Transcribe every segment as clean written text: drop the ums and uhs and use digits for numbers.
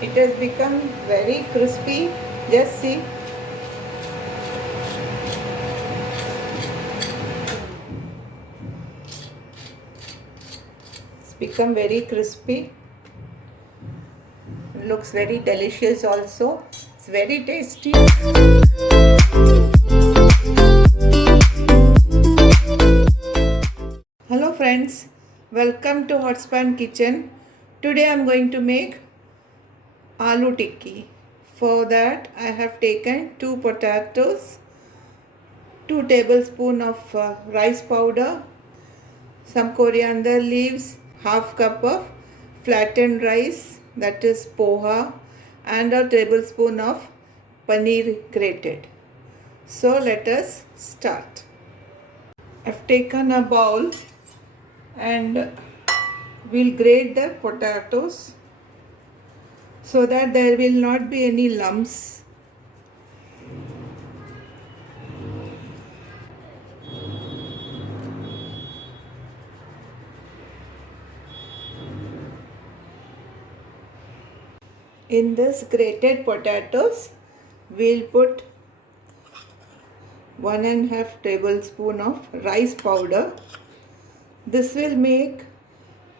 It has become very crispy. Just see. It's become very crispy. It looks very delicious also. It's very tasty. Hello friends, welcome to Hotspan Kitchen. Today I am going to make aloo tikki. For that I have taken 2 potatoes, 2 tablespoons of rice powder, some coriander leaves, half cup of flattened rice, that is poha, and a tablespoon of paneer grated. So let us start. I've taken a bowl and we'll grate the potatoes so that there will not be any lumps. In this grated potatoes, we'll put 1.5 tablespoon of rice powder. This will make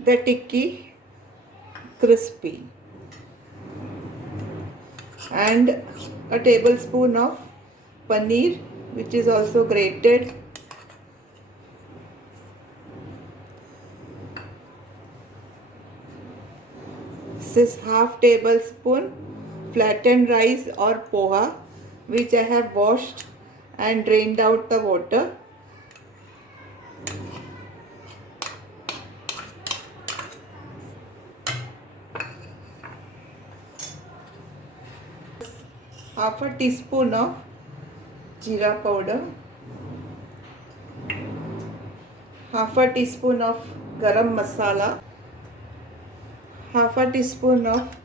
the tikki crispy. And a tablespoon of paneer, which is also grated. This is half tablespoon flattened rice or poha, which I have washed and drained out the water. Half a teaspoon of jeera powder, half a teaspoon of garam masala, half a teaspoon of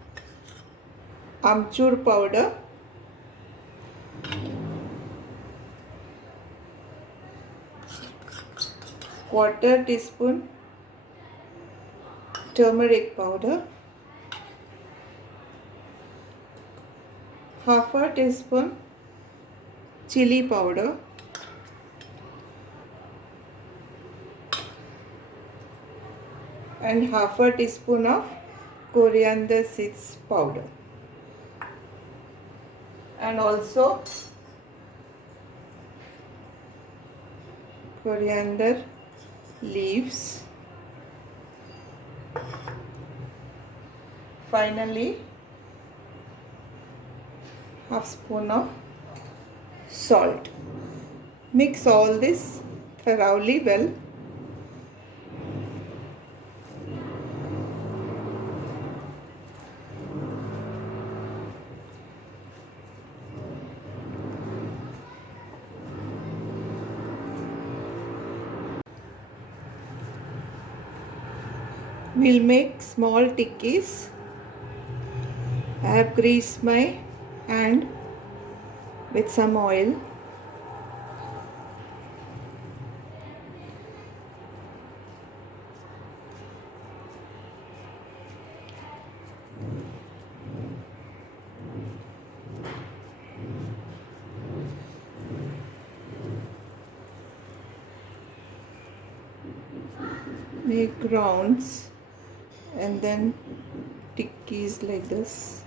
amchur powder, quarter teaspoon turmeric powder, half a teaspoon chili powder, and half a teaspoon of coriander seeds powder, and also coriander leaves. Finally, half spoon of salt. Mix all this thoroughly well. We'll make small tikkis. I have greased my hand with some oil. Make rounds and then tikkis like this.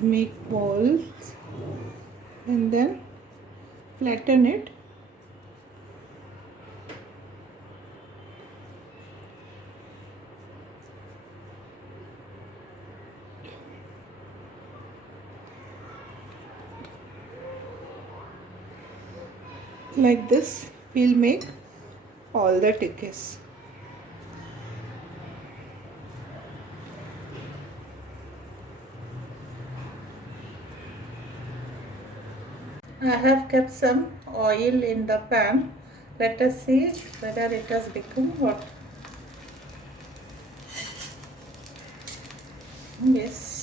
Make balls and then flatten it. Like this, we'll make all the tikkis. I have kept some oil in the pan. Let us see whether it has become what. Yes.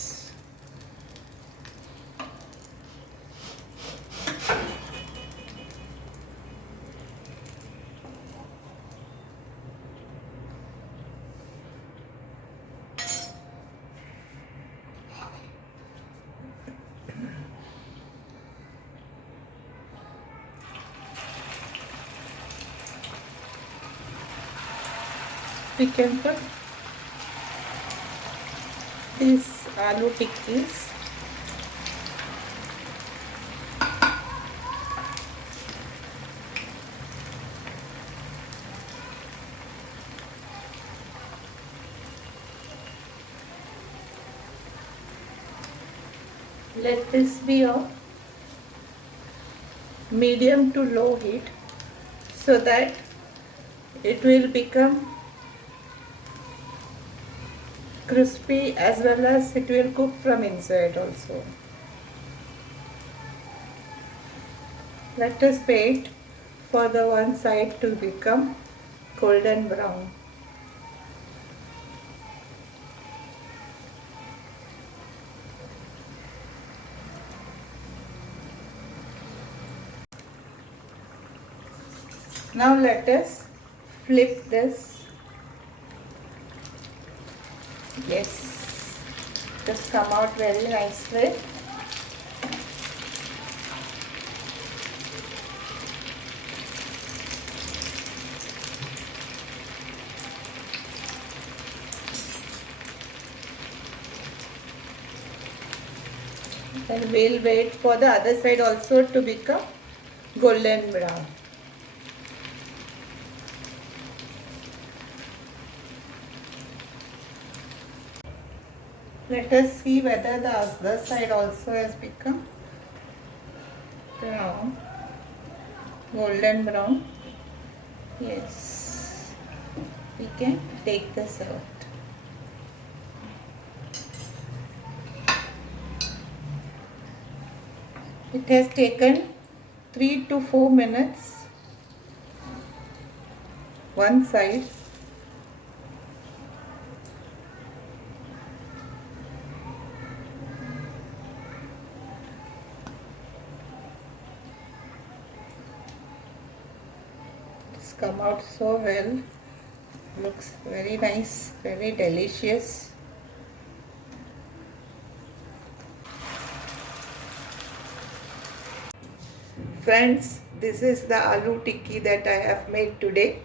We can put these aloo tikkis. Let this be a medium to low heat so that it will become crispy as well as it will cook from inside also. Let us wait for the one side to become golden brown. Now let us flip this. Yes, just come out very nicely. And we'll wait for the other side also to become golden brown. Let us see whether the other side also has become brown, golden brown. Yes, we can take this out. It has taken 3 to 4 minutes one side. It's come out so well. Looks very nice, very delicious. Friends, this is the aloo tikki that I have made today.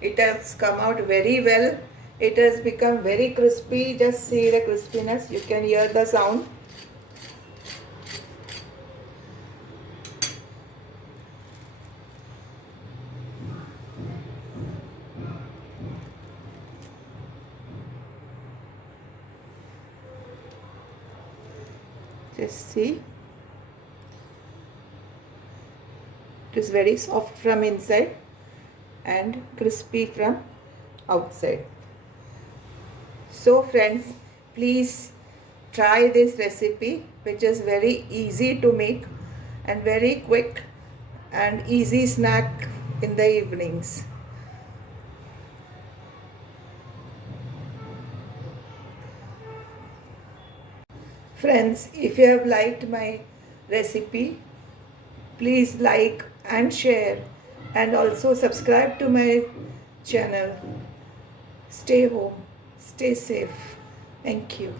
It has come out very well. It has become very crispy. Just see the crispiness. You can hear the sound. Just see. It is very soft from inside and crispy from outside. So friends, please try this recipe, which is very easy to make and very quick and easy snack in the evenings. Friends, if you have liked my recipe, please like and share and also subscribe to my channel. Stay home, stay safe. Thank you.